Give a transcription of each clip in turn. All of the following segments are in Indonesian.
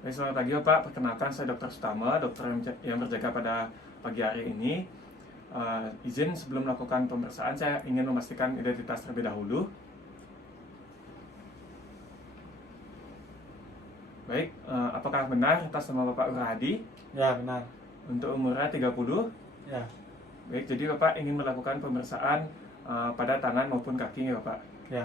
Baik, selamat pagi Bapak. Perkenalkan saya Dr. Sutama, dokter yang berjaga pada pagi hari ini. Izin sebelum melakukan pemeriksaan saya ingin memastikan identitas terlebih dahulu. Baik, apakah benar atas nama Bapak Urahadi? Ya, benar. Untuk umurnya 30? Ya, Baik, jadi Bapak ingin melakukan pemeriksaan pada tangan maupun kaki ya Bapak? ya.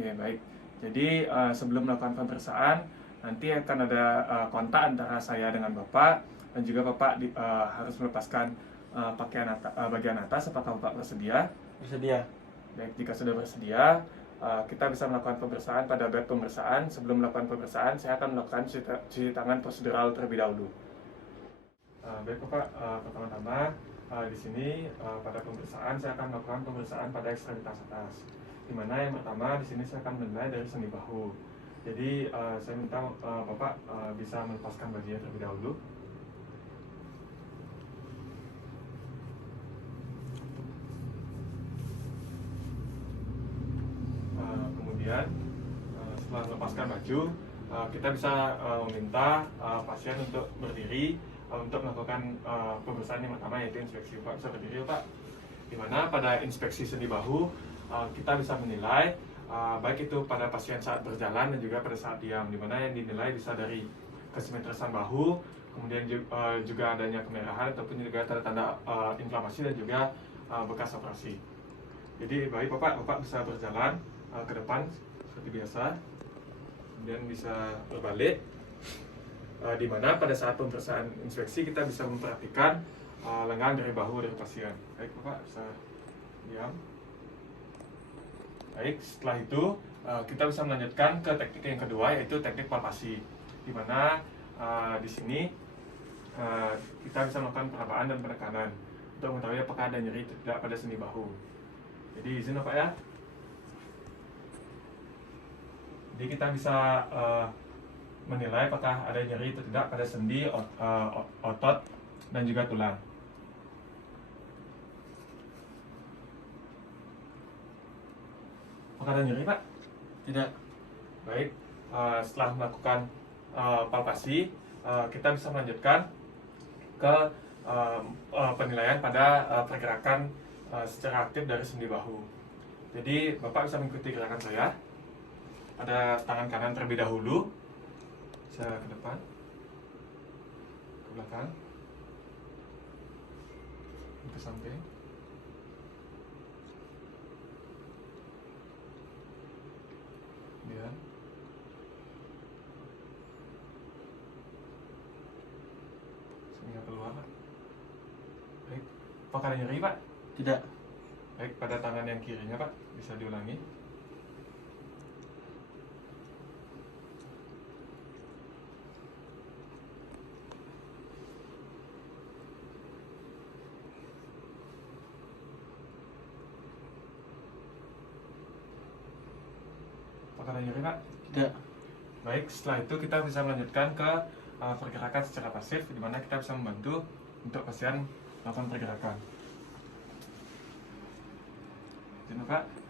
Ya, baik. Jadi sebelum melakukan pemeriksaan nanti akan ada kontak antara saya dengan Bapak, dan juga Bapak harus melepaskan bagian atas. Apakah Bapak bersedia? Bersedia. Baik, jika sudah bersedia, kita bisa melakukan pemeriksaan pada bed pemeriksaan. Sebelum melakukan pemeriksaan, saya akan melakukan cuci tangan prosedural terlebih dahulu. Baik Bapak, pertama-tama di sini pada pemeriksaan saya akan melakukan pemeriksaan pada ekstremitas atas. Di mana yang pertama di sini saya akan menilai dari sendi bahu. Jadi saya minta Bapak bisa melepaskan bajunya terlebih dahulu. Kemudian setelah melepaskan baju, kita bisa meminta pasien untuk berdiri untuk melakukan pemeriksaan yang pertama, yaitu inspeksi. Pak bisa berdiri Pak. Dimana pada inspeksi sendi bahu kita bisa menilai baik itu pada pasien saat berjalan dan juga pada saat diam, dimana yang dinilai bisa dari kesimetrisan bahu, kemudian juga adanya kemerahan ataupun juga tanda-tanda inflamasi dan juga bekas operasi. Jadi baik Bapak bisa berjalan ke depan seperti biasa, kemudian bisa berbalik, di mana pada saat pemeriksaan inspeksi kita bisa memperhatikan lengan dari bahu dari pasien. Baik Bapak bisa diam. Baik, setelah itu kita bisa melanjutkan ke teknik yang kedua, yaitu teknik palpasi, di mana di sini kita bisa melakukan perabaan dan penekanan untuk mengetahui apakah ada nyeri atau tidak pada sendi bahu. Jadi izin Bapak ya. Jadi kita bisa menilai apakah ada nyeri atau tidak pada sendi, otot, dan juga tulang. Apakah ada nyeri Pak? Tidak. Baik, setelah melakukan palpasi, kita bisa melanjutkan ke penilaian pada pergerakan secara aktif dari sendi bahu. Jadi Bapak bisa mengikuti gerakan saya. Pada tangan kanan terlebih dahulu, saya ke depan, ke belakang, ke samping, kemudian sehingga keluar. Baik, apakah ada nyeri Pak? Tidak. Baik, pada tangan yang kirinya Pak, bisa diulangi. Apakah ada nyeri Pak? Tidak. Baik, setelah itu kita bisa melanjutkan ke pergerakan secara pasif, di mana kita bisa membantu untuk pasien melakukan pergerakan. Izin Pak.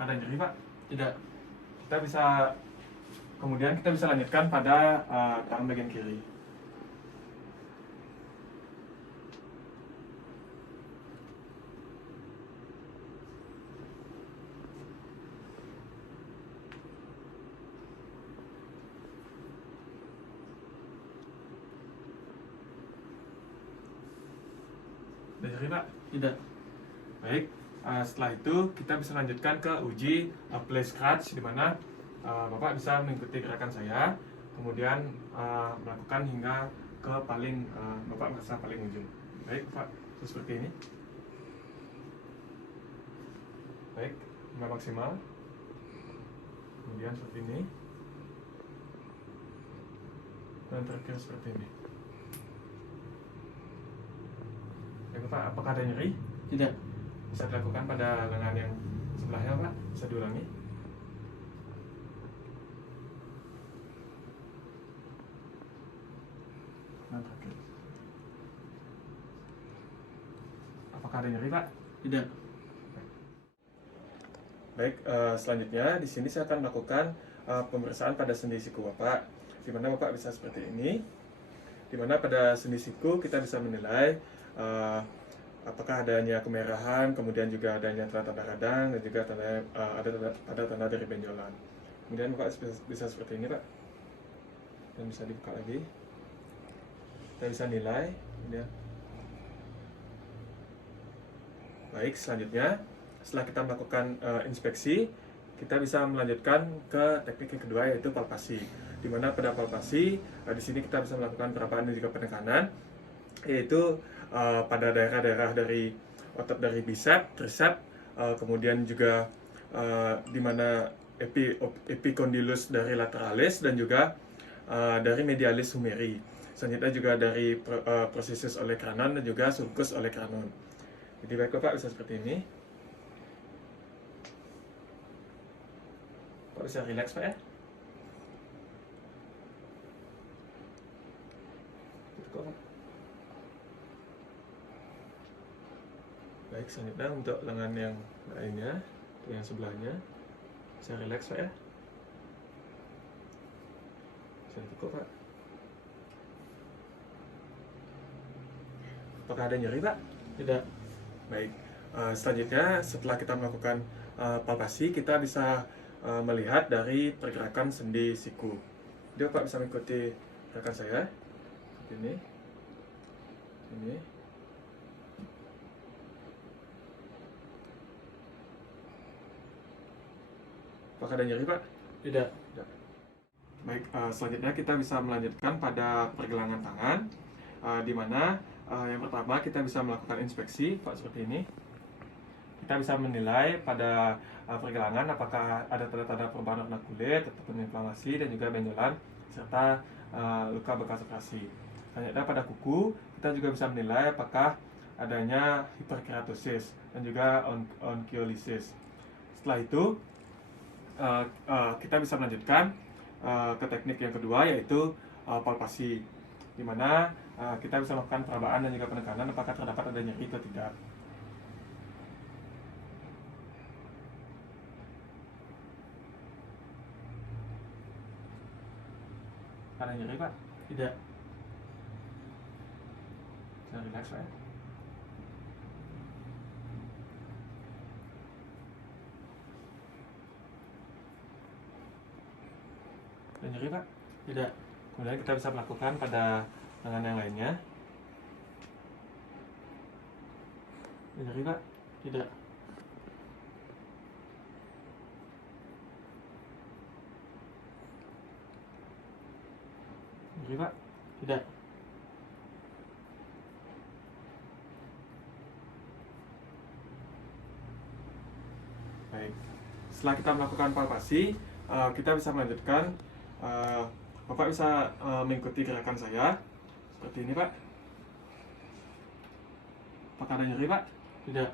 Ada nyeri Pak? Tidak. Kemudian kita bisa lanjutkan pada tangan bagian kiri. Ada nyeri Pak? Tidak. Baik, setelah itu kita bisa lanjutkan ke uji play scratch, di mana Bapak bisa mengikuti gerakan saya, kemudian melakukan hingga ke paling Bapak merasa paling ujung. Baik Pak, seperti ini. Baik, hingga maksimal. Kemudian seperti ini. Dan terakhir seperti ini. Baik Pak, apakah ada nyeri? Tidak. Bisa dilakukan pada lengan yang sebelahnya Pak, bisa diulangi. Nah, terakhir. Apakah ada nyeri, Pak? Tidak. Baik, selanjutnya di sini saya akan melakukan pemeriksaan pada sendi siku Bapak, di mana Bapak bisa seperti ini, di mana pada sendi siku kita bisa menilai apakah adanya kemerahan, kemudian juga adanya tanda-tanda radang, dan juga ada tanda dari benjolan. Kemudian Bapak bisa seperti ini, Pak, dan bisa dibuka lagi. Kita bisa nilai. Kemudian. Baik, selanjutnya setelah kita melakukan inspeksi, kita bisa melanjutkan ke teknik yang kedua, yaitu palpasi. Di mana pada palpasi, di sini kita bisa melakukan perapaan dan juga penekanan, yaitu pada daerah-daerah dari otot dari bicep, tricep, kemudian juga di mana epicondylus dari lateralis dan juga dari medialis humeri. Selanjutnya juga dari processus olecranon dan juga sulcus olecranon. Jadi baik Bapak, bisa seperti ini. Bapak bisa relax Pak ya. Baik, selanjutnya untuk lengan yang lainnya, yang sebelahnya, bisa relax Pak ya. Bisa ditekuk Pak. Apakah ada nyeri Pak? Tidak. Baik, selanjutnya setelah kita melakukan palpasi, kita bisa melihat dari pergerakan sendi siku. Jadi Bapak bisa mengikuti gerakan saya seperti ini. Ini. Apakah ada nyeri Pak? Tidak. Tidak. Baik, selanjutnya kita bisa melanjutkan pada pergelangan tangan, di mana yang pertama kita bisa melakukan inspeksi Pak seperti ini. Kita bisa menilai pada pergelangan apakah ada tanda-tanda perubahan warna kulit ataupun inflamasi dan juga benjolan serta luka bekas operasi. Selanjutnya pada kuku kita juga bisa menilai apakah adanya hiperkeratosis dan juga onkyolisis. Setelah itu kita bisa melanjutkan ke teknik yang kedua, yaitu palpasi, di mana kita bisa melakukan perabaan dan juga penekanan apakah terdapat ada nyeri atau tidak. Ada nyeri Pak? Tidak. Bisa relax Pak ya. Ada nyeri Pak? Tidak. Kemudian kita bisa melakukan pada lengan yang lainnya. Ada nyeri Pak? Tidak. Nyeri Pak? Tidak. Baik, setelah kita melakukan palpasi, kita bisa melanjutkan. Bapak bisa mengikuti gerakan saya seperti ini Pak. Apakah ada nyeri Pak? Tidak.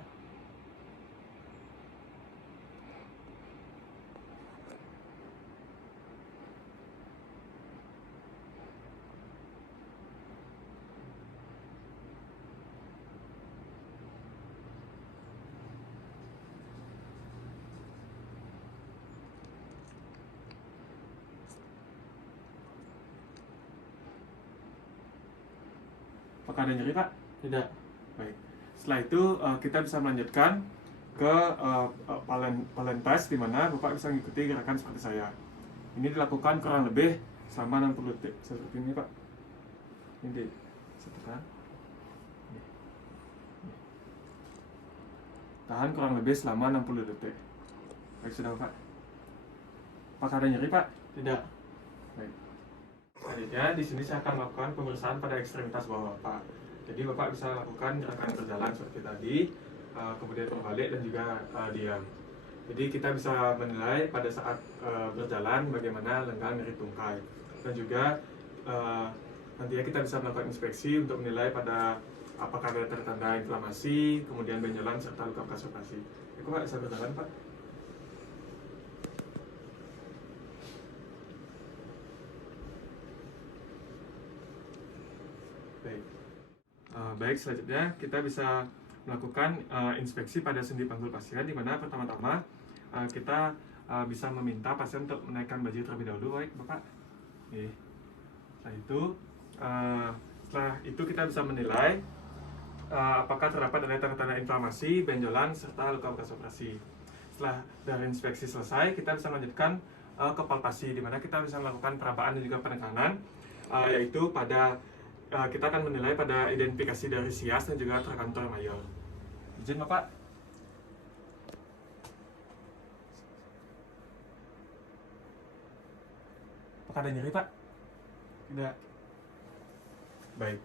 Apakah ada nyeri Pak? Tidak. Baik. Setelah itu kita bisa melanjutkan ke palen press, di mana Bapak bisa mengikuti gerakan seperti saya. Ini dilakukan kurang lebih selama 60 detik seperti ini Pak. Ini disatukan. Tahan kurang lebih selama 60 detik. Baik, sudah Pak. Apakah ada nyeri Pak? Tidak. Baik. Selanjutnya di sini saya akan melakukan pemeriksaan pada ekstremitas bawah Bapak. Jadi Bapak bisa lakukan gerakan berjalan seperti tadi, kemudian berbalik dan juga diam. Jadi kita bisa menilai pada saat berjalan bagaimana lengan nyeri tungkai, dan juga nantinya kita bisa melakukan inspeksi untuk menilai pada apakah ada tanda inflamasi, kemudian benjolan serta luka bekas operasi. Oke Pak, bisa berjalan Pak. Baik, selanjutnya kita bisa melakukan inspeksi pada sendi panggul pasien, di mana pertama-tama kita bisa meminta pasien untuk menaikkan baju terlebih dahulu. Baik, Bapak. Oke. Setelah itu kita bisa menilai apakah terdapat ada tanda-tanda inflamasi, benjolan, serta luka bekas operasi. Setelah dari inspeksi selesai, kita bisa melanjutkan ke palpasi, di mana kita bisa melakukan perabaan dan juga penekanan, yaitu pada kita akan menilai pada identifikasi dari sias dan juga trochanter mayor. Izin Bapak. Apakah ada nyeri, Pak? Tidak. Baik.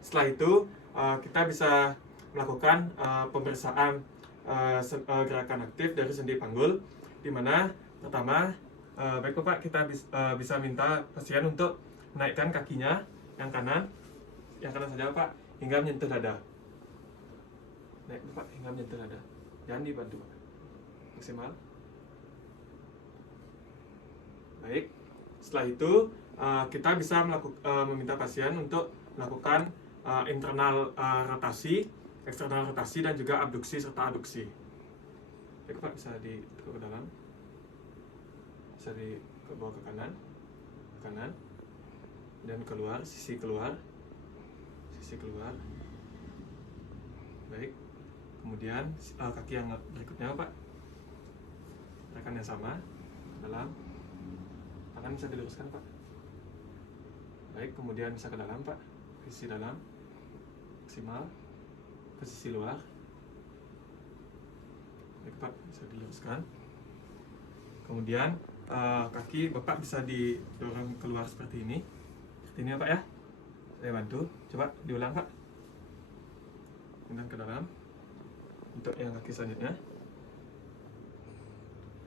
Setelah itu kita bisa melakukan pemeriksaan gerakan aktif dari sendi panggul, di mana pertama, baik Bapak, kita bisa minta pasien untuk menaikkan kakinya yang kanan saja Pak, hingga menyentuh dada. Naik Bapak hingga menyentuh dada, jangan dibantu Pak, maksimal. Baik, setelah itu kita bisa meminta pasien untuk melakukan internal rotasi, eksternal rotasi, dan juga abduksi serta aduksi. Baik Pak, bisa ditukar ke dalam, bisa dibawa ke kanan, dan keluar, sisi keluar. Baik, kemudian kaki yang berikutnya Pak, gerakan yang sama, dalam, tangan bisa diluruskan Pak. Baik, kemudian bisa ke dalam Pak, sisi dalam, maksimal, ke sisi luar. Baik Pak, bisa diluruskan. Kemudian kaki Bapak bisa didorong keluar seperti ini ya Pak ya. Saya bantu, coba diulang Pak. Dan ke dalam. Untuk yang kaki selanjutnya,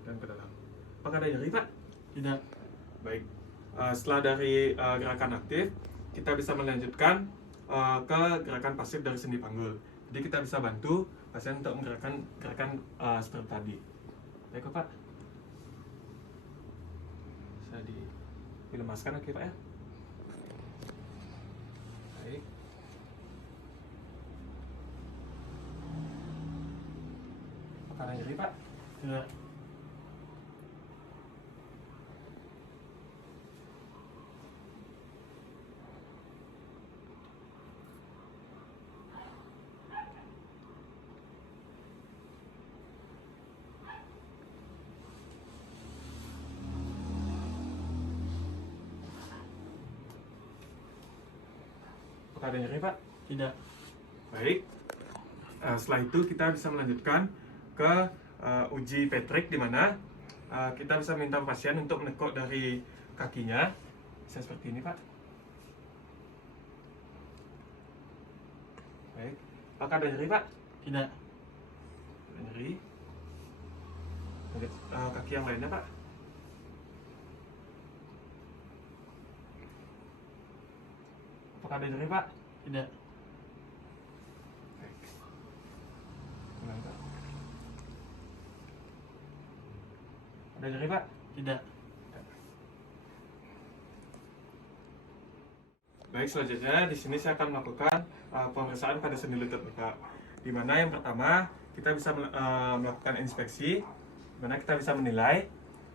dan ke dalam. Apakah ada nyeri Pak? Tidak. Baik. Setelah dari gerakan aktif, kita bisa melanjutkan ke gerakan pasif dari sendi panggul. Jadi kita bisa bantu pasien untuk menggerakkan gerakan seperti tadi. Baik Pak. Bisa dilemaskan oke Pak ya. Baik. Apakah ada nyeri Pak? Tidak. Apakah ada nyeri Pak? Tidak. Baik. Setelah itu kita bisa melanjutkan ke uji Patrick, di mana kita bisa minta pasien untuk menekuk dari kakinya, bisa seperti ini Pak. Baik. Apakah ada nyeri Pak? Tidak. Ada nyeri. Kaki yang lainnya Pak. Apakah ada nyeri Pak? Tidak. Baik. Ulang, Pak. Ada nyeri Pak? Tidak. Baik, selanjutnya di sini saya akan melakukan pemeriksaan pada sendi lutut Bapak. Di mana yang pertama kita bisa melakukan inspeksi, di mana kita bisa menilai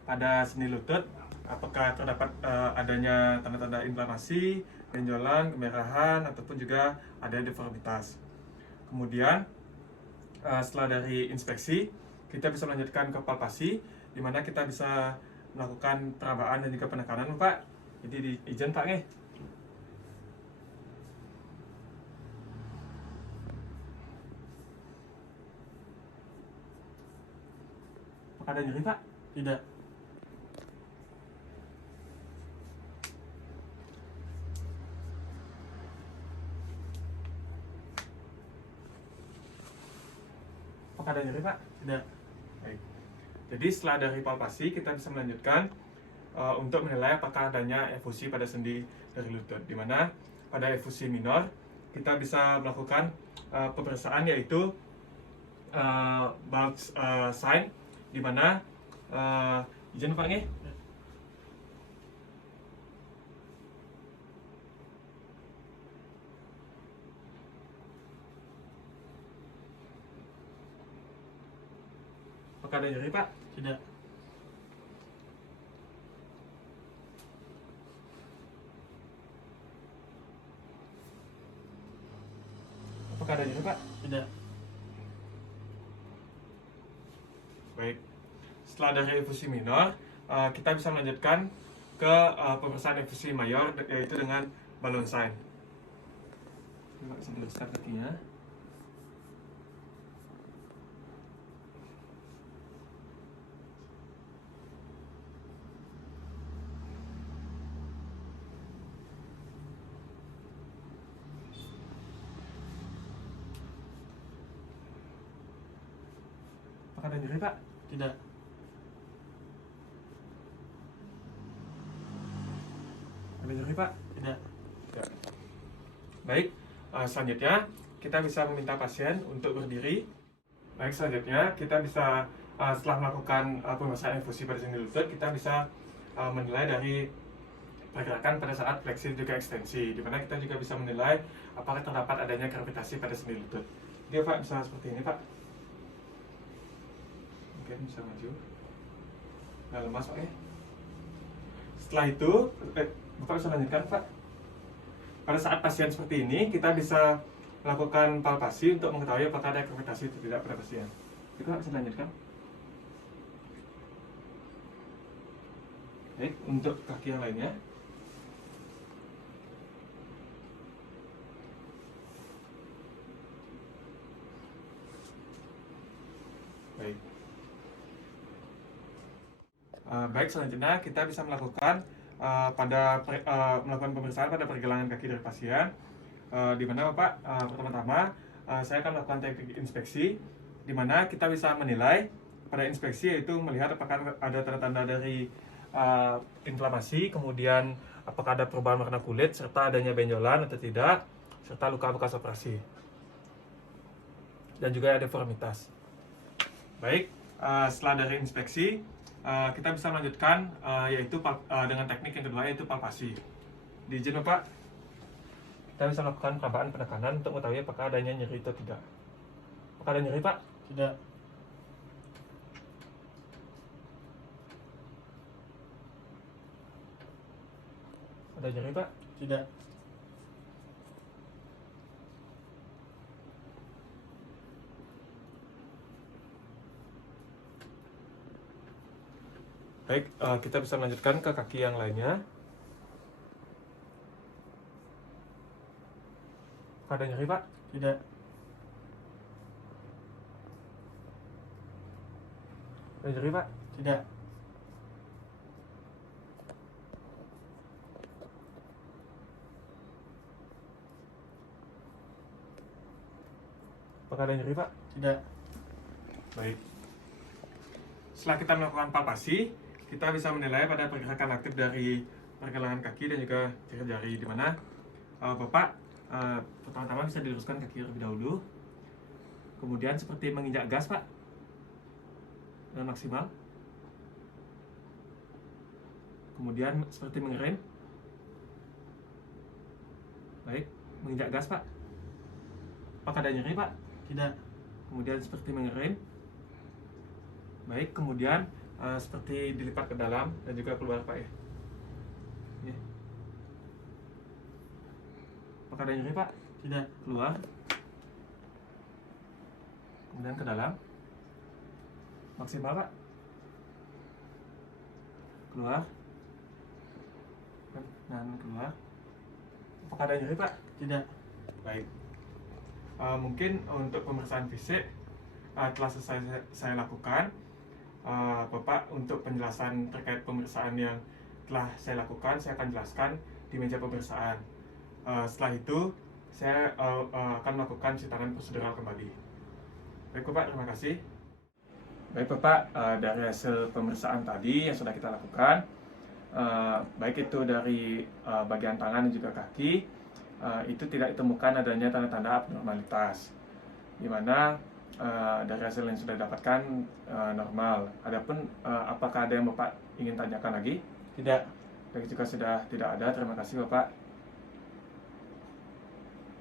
pada sendi lutut apakah terdapat adanya tanda-tanda inflamasi, benjolan, kemerahan, ataupun juga ada deformitas. Kemudian setelah dari inspeksi, kita bisa melanjutkan ke palpasi, di mana kita bisa melakukan perabaan dan juga penekanan Pak. Jadi izin Pak nih. Apakah ada nyeri Pak? Tidak. Apakah ada nyeri Pak? Tidak. Baik. Jadi setelah dari palpasi kita bisa melanjutkan untuk menilai apakah adanya efusi pada sendi dari lutut. Di mana pada efusi minor kita bisa melakukan pemeriksaan yaitu bulge sign, di mana izin Pak nih. Apakah ada nyeri, Pak? Tidak. Apakah ada nyeri, Pak? Tidak. Baik. Setelah dari infusi minor, kita bisa melanjutkan ke pemeriksaan infusi mayor, yaitu dengan balon sign. Coba bisa diluruskan kakinya. Apakah ada nyeri, Pak? Tidak. Ada nyeri, Pak? Tidak. Ya. Baik, selanjutnya kita bisa meminta pasien untuk berdiri. Baik, selanjutnya kita bisa setelah melakukan pemeriksaan infusi pada sendi lutut, kita bisa menilai dari pergerakan pada saat fleksi dan juga ekstensi, di mana kita juga bisa menilai apakah terdapat adanya gravitasi pada sendi lutut. Dia, Pak, bisa seperti ini, Pak. Mungkin bisa maju. Nggak lemas, Pak, ya. Setelah itu, Bapak bisa lanjutkan, Pak. Pada saat pasien seperti ini, kita bisa melakukan palpasi untuk mengetahui apakah ada gravitasi atau tidak pada pasien. Itu, Pak, bisa lanjutkan. Baik, untuk kaki yang lainnya. Baik. Baik, selanjutnya kita bisa melakukan melakukan pemeriksaan pada pergelangan kaki dari pasien. Di mana, Bapak, pertama-tama saya akan melakukan teknik inspeksi, di mana kita bisa menilai pada inspeksi, yaitu melihat apakah ada tanda-tanda dari inflamasi, kemudian apakah ada perubahan warna kulit, serta adanya benjolan atau tidak, serta luka bekas operasi, dan juga ada deformitas. Baik, setelah dari inspeksi, kita bisa melanjutkan yaitu dengan teknik yang kedua, yaitu palpasi. Diizin, Bapak, kita bisa melakukan perabaan penekanan untuk mengetahui apakah adanya nyeri atau tidak. Apakah ada nyeri, Pak? Tidak. Ada nyeri, Pak? Tidak. Baik, kita bisa melanjutkan ke kaki yang lainnya. Ada nyeri, Pak? Tidak. Ada nyeri, Pak? Tidak. Apakah ada nyeri, Pak? Tidak. Baik. Setelah kita melakukan palpasi, kita bisa menilai pada pergerakan aktif dari pergelangan kaki dan juga jari-jari, di mana Bapak pertama-tama bisa diluruskan kaki terlebih dahulu, kemudian seperti menginjak gas, Pak, dengan maksimal, kemudian seperti mengerem. Baik, menginjak gas, Pak. Apakah ada nyeri, Pak? Tidak. Kemudian seperti mengerem. Baik, kemudian seperti dilipat ke dalam dan juga keluar, Pak, ya. Ya. Apakah ada nyeri, Pak? Tidak. Keluar. Kemudian ke dalam. Maksimal, Pak. Keluar. Dan keluar. Apakah ada nyeri, Pak? Tidak. Baik. Mungkin untuk pemeriksaan fisik telah selesai saya lakukan. Bapak, untuk penjelasan terkait pemeriksaan yang telah saya lakukan, saya akan jelaskan di meja pemeriksaan. Setelah itu, saya akan melakukan sitangan prosedural kembali. Baik, Bapak, terima kasih. Baik, Bapak, dari hasil pemeriksaan tadi yang sudah kita lakukan, baik itu dari bagian tangan dan juga kaki, itu tidak ditemukan adanya tanda-tanda abnormalitas, di mana dari hasil yang sudah didapatkan normal. Adapun apakah ada yang Bapak ingin tanyakan lagi? Tidak. Baik, jika sudah tidak ada, terima kasih, Bapak.